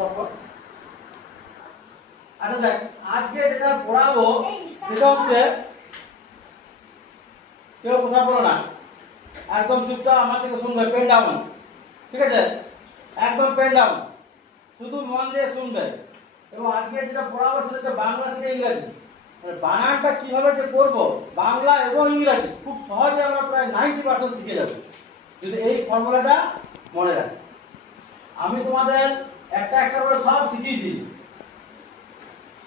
Stop কর। আচ্ছা দেখ, আজকে যেটা পড়াবো সেটা হচ্ছে, কেউ কথা বলো না, একদম চুপচাপ আমার থেকে শুনবে, পেন ডাউন, ঠিক আছে? একদম পেন ডাউন, শুধু মন দিয়ে শুনবে। এবং আজকে যেটা পড়াবো সেটা হচ্ছে বাংলা থেকে ইংরাজি, বানানটা কিভাবে যে করবো বাংলা এবং ইংরাজি খুব সহজে আমরা প্রায় 90% শিখে যাবো যদি এই ফর্মুলাটা মনে রাখি। আমি তোমাদের একটা একটা করে সব শিখিয়েছি,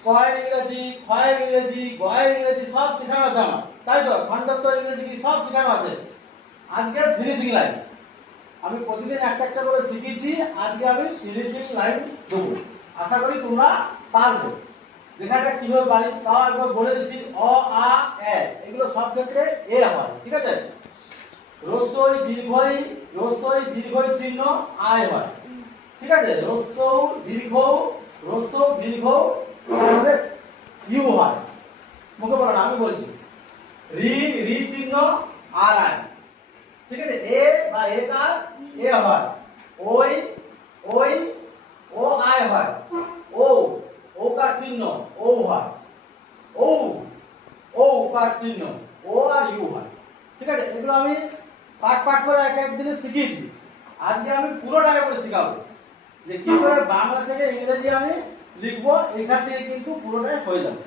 কয়ের ইংরেজি, ক্ষয়ের ইংরেজি, গয়ের ইংরেজি সব শেখানো আছে আমার, তাই তো? খণ্ডত্ব ইংরেজি কি সব শেখানো আছে। আজকে ফিনিশিং লাইন আমি প্রতিদিন একটা একটা করে শিখিয়েছি, আজকে আমি ফিনিশিং লাইন দেবো। আশা করি তোমরা পারবে। লেখাটা কিভাবে পারি তাও একবার বলে দিচ্ছি। অ, আ, এ এগুলো সব ক্ষেত্রে এ হয়, ঠিক আছে? রস্বই দীর্ঘই চিহ্ন আয় হয়, ঠিক আছে? রস্বউ দীর্ঘ ইউ হয়। মুখে বলো না, আমি বলছি। রি চিহ্ন আর আয়, ঠিক আছে? এ বা একার এ হয়। ওই ও আয় হয়। ও কার চিহ্ন ও হয়। ও কার চিহ্ন ও আর ইউ হয়, ঠিক আছে? এগুলো আমি পাঠ করে এক এক দিনে শিখিয়েছি। আজকে আমি পুরোটাই করে শেখাবো যে কি করে বাংলা থেকে ইংরেজি আমি লিখবো। এখান থেকে কিন্তু পুরোটাই হয়ে যাবে।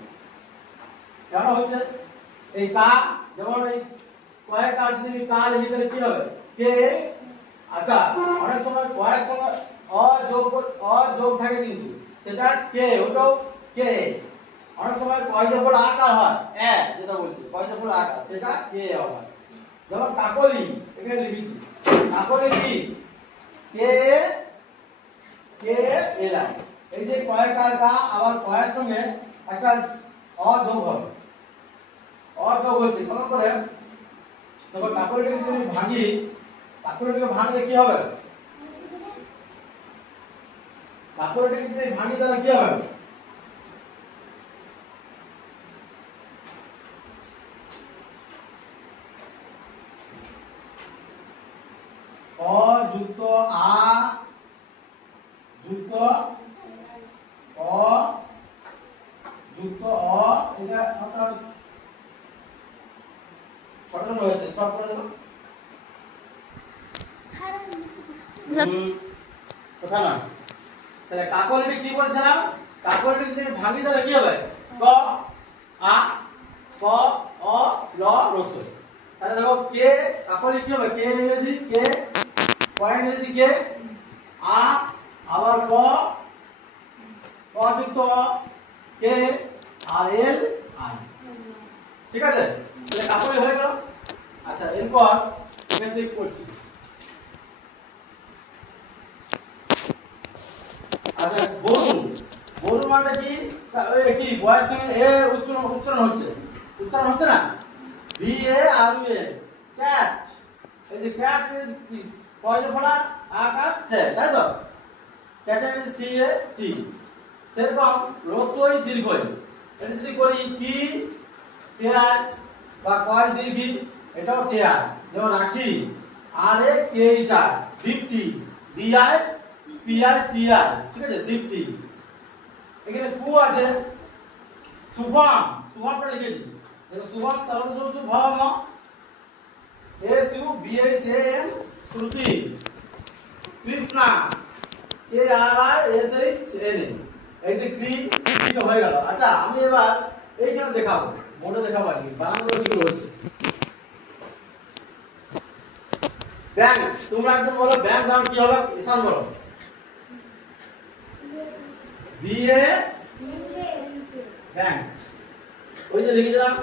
কেমন হচ্ছে? এই কা, যেমন এই কয়েক কার যদি কা লিখে দিলে কি হবে? কে। আচ্ছা, অনেক সময় কয়ের সঙ্গে অ যোগ থাকে কিন্তু সেটা কে, ওটাও কে। অনেক সময় কয় যোগ আকার হয়, এ যেটা বলছি কয় যোগ আকার সেটা কে হয়। যেমন কাকলি, এখানে লিখেছি কাকলি কি, কে এ লাই। এই যে কয় কার কা, আবার কয়ের সঙ্গে একটা অ যোগ হবে, অ যোগ হচ্ছে কত করে। তখন কাকলিটাকে যদি ভাঙি, কাকলিটাকে ভাঙলে কি হবে? কাকলিটাকে যদি ভাঙি তাহলে কি হবে? অ যুক্ত আ যুক্ত অ যুক্ত অ, এটা আপনার ছোট হয়েছে, স্টপ করে দেবো। কথা না, তাহলে কাকলিটি কি বলছিলাম? কাকলিটি যদি ভাঙি তাহলে কি হবে? ক আ ক অ ল রস্ব। তাহলে দেখো কে, কাকলি কি হবে? কে ইংরেজি কে, ক ইংরেজি কে, আ আবার ক যুক্ত কে আর এল আই, ঠিক আছে? তাহলে কাকলি হয়ে গেল। আচ্ছা, এরপর এখানে চেক করছি। আচ্ছা, গরু মানে কি? কি বয়ের সঙ্গে এ উচ্চারণ হচ্ছে না? B A R U A, cat. এই যে ক্যাট কি কয় যে ফলা আকার টে, তাই তো? ক্যাটের সি এ টি। সেরকম রস্বই দীর্ঘই, এটা যদি করি কি কে আর বা কয় দীর্ঘি, এটাও কে আর। যেমন রাখি আর এ কে ই চার, Dipti D I P I T I, ঠিক আছে? দীপ্তি। এখানে কু আছে, শুভমটা লিখেছি। দেখো শুভম তাহলে Shubham, S U B H A N Shruti, Krishna K R I S H N A, এই যে ক্রি হয়ে গেল। আচ্ছা, আমি এবার এইখানে দেখাবো, বোর্ডে দেখাবো আর কি বানানগুলো কি হচ্ছে। ব্যাংক, তোমরা একদম বলো ব্যাংক নাম কি হবে? ঈশান বলো। বি এ ব্যাংক, ওই যে লিখেছিলাম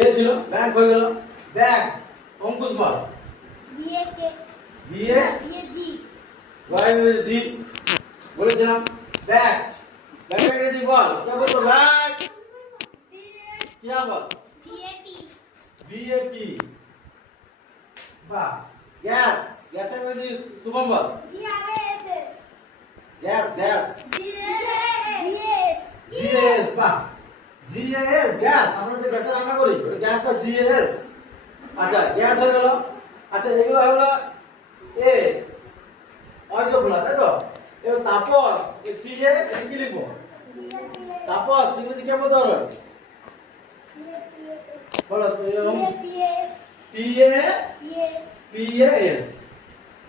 এ ছিল, ব্যাংক হয়ে গেল। Bag, Ankush ball. B A জি, জি বলেছিলাম। ব্যাগ, ব্যাগের ইংরেজি বল, কে বলতো? ব্যাগ কি বল? বি এ টি। বাহ। গ্যাস, গ্যাসের ইংরেজি শুভম বল। G R S S. Gas G S. বাহ। জিএস গ্যাস, আমরা যে গ্যাসে রান্না করি ওই গ্যাসটা জিএস। আচ্ছা, গ্যাস হয়ে গেল। আচ্ছা, এগুলো হলো এ অযোগগুলো, তাই তো? এবার তাপস টি এ কি লিখবো তাপস ইংরেজি কি বলতে পারো বলো P A P A S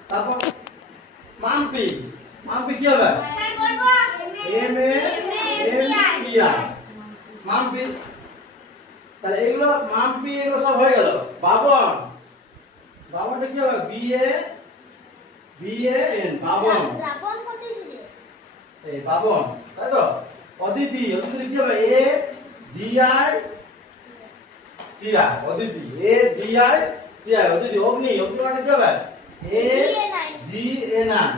তারপর মাম্পি মাম্পি কি হবে M A M P I Mampi তাহলে এগুলো মাম্পি এগুলো সব হয়ে গেল বাবন বাবনটা কি হবে বি এ এন বাবন এই বাবন তাই তো অদিতি অদিতি কি হবে A D I T I Aditi A D I T I Aditi অগ্নি অগ্নি মানে কি হবে এ জি এন আই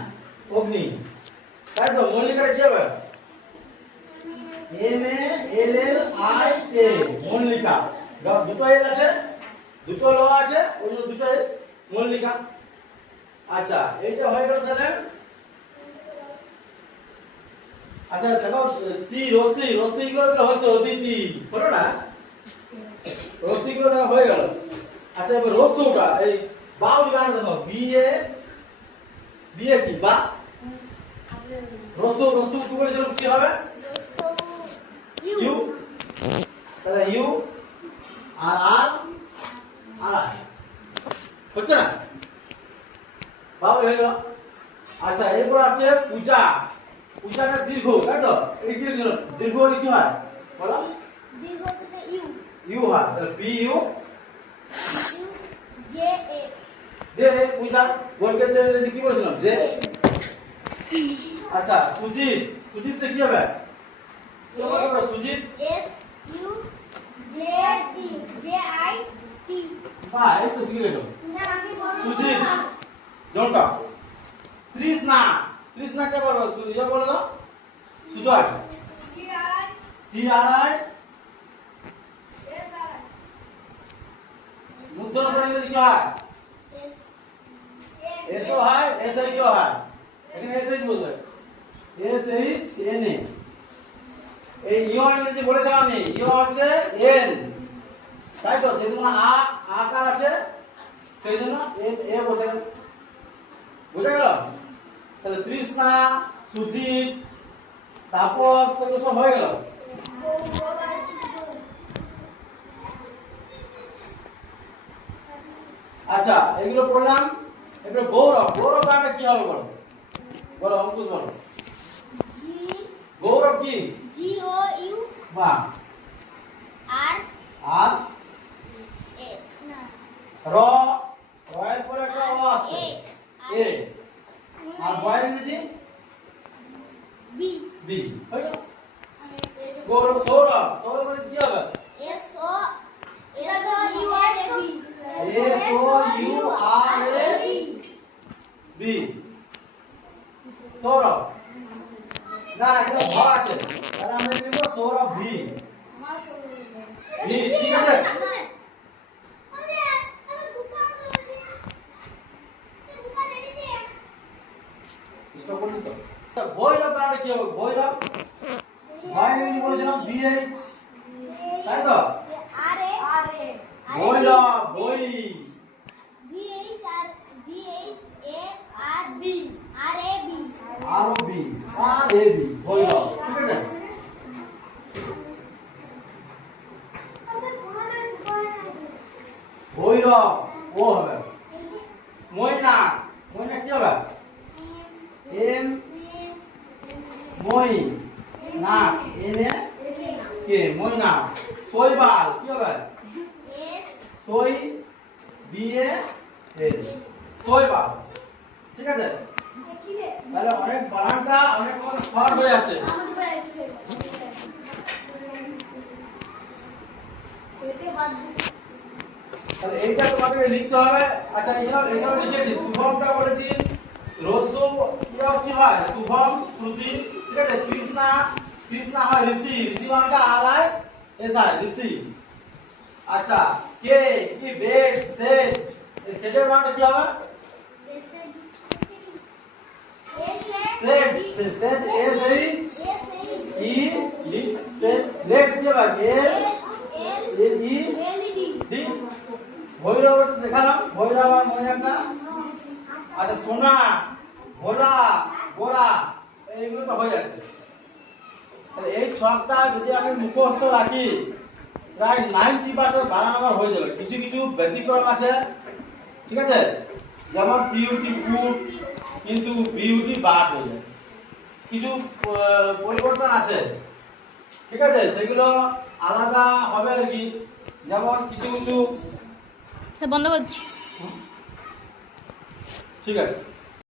অগ্নি তাই তো মল্লিকাটা কি হবে M A L L I K Mallika দুটো এল আছে দুটো ল আছে ওই জন্য দুটো মল্লিকা আচ্ছা এইটা হয়ে গেল তাহলে আচ্ছা দেখো টি রসি রসি গুলো হচ্ছে অদিতি বলো না রসি গুলো হয়ে গেল আচ্ছা এবার রসুটা এই বাউ গান দেখো বি এ কি বা রসু রসু কি বলে কি হবে ইউ তাহলে ইউ আর আর আর হচ্ছে না বাবু হয়ে গেল আচ্ছা এরপর আছে পূজা পূজাটা দীর্ঘ তাই তো এই কি দীর্ঘ হলে কি হয় বলো দীর্ঘটাতে ইউ ইউ হয় তাহলে পি ইউ জে এ যে পূজা বলকে যে কি বলছিলাম যে আচ্ছা সুজিত সুজিত কি হবে Sujit S U J T J I T বাহ এই তো শিখে গেছো সুজিত জনকা তৃষ্ণা তৃষ্ণা কে বলবো সুজিত বলো তো সুজয় টি আর আই মুদ্রণ করে কি হয় এস ও হয় এস এইচ ও হয় এখানে এস এইচ বলবে এস এইচ এন এ এই ইও ইংরেজি বলেছিলাম আমি ইও হচ্ছে এন তাই তো যেহেতু আকার আছে সেই জন্য এ বসে গেল বুঝা গেল তাহলে তৃষ্ণা সুজিত তাপস সেগুলো সব হয়ে গেল আচ্ছা এগুলো পড়লাম এবারে গৌরব গৌরব গানটা কি হবে বলো বলো অঙ্কুশ বলো জি গৌরব কি জি ও ইউ বাহ আর আর এ না র রয়ের পরে একটা ও আছে এ আর বয়ের ইংরেজি বি বি হয়ে গেল গৌরব সৌরভ সৌরভ মানে কি হবে S O U R A B S O U R A B Sourav না এখানে ভ আছে তাহলে আমরা লিখব সৌরভ ভি ভি ঠিক আছে इसको बोलिए तो ভৈরব মানে কি হবে ভৈরব ভৈরব বলেছিলাম বিএইচ তাই তো আর এ ভৈরব বই B H R B H A R B R A B R O B R A B Bhairab ঠিক আছে ভৈরব ও হবে ময়না ময়না কি হবে এম মই না এনে কে ময়না শৈবাল কি হবে এস সই বি এ এল শৈবাল ঠিক আছে তাহলে অনেক বানানটা অনেক শর্ট হয়ে যাচ্ছে তাহলে এইটা তোমাকে লিখতে হবে আচ্ছা এখানে লিখেছি শুভমটা বলেছি রসু কি হয় শুভম শ্রুতি ঠিক আছে কৃষ্ণা কৃষ্ণা হয় ঋষি ঋষি মানেটা আর আই এস আই ঋষি আচ্ছা কে কি বেড সেট এই সেটের মানেটা কি হবে set set S H E set let কি হবে এল ই ডি ভৈরবটা দেখালাম ভৈরব আর ময়নাটা আচ্ছা সোনা ভোলা গোরা এইগুলো তো হয়ে যাচ্ছে। তাহলে এই ছকটা যদি আমি মুখস্থ রাখি প্রায় 90% বানানো হয়ে যাবে। কিছু কিছু ব্যতিক্রম আছে, ঠিক আছে, যেমন বিউটিফুল কিন্তু বিউটি বাদ হয়ে যায়, কিছু পরিবর্তন আছে, ঠিক আছে, সেগুলো আলাদা হবে আর কি। যেমন কিছু কিছু বন্ধ করছি। ঠিক আছে।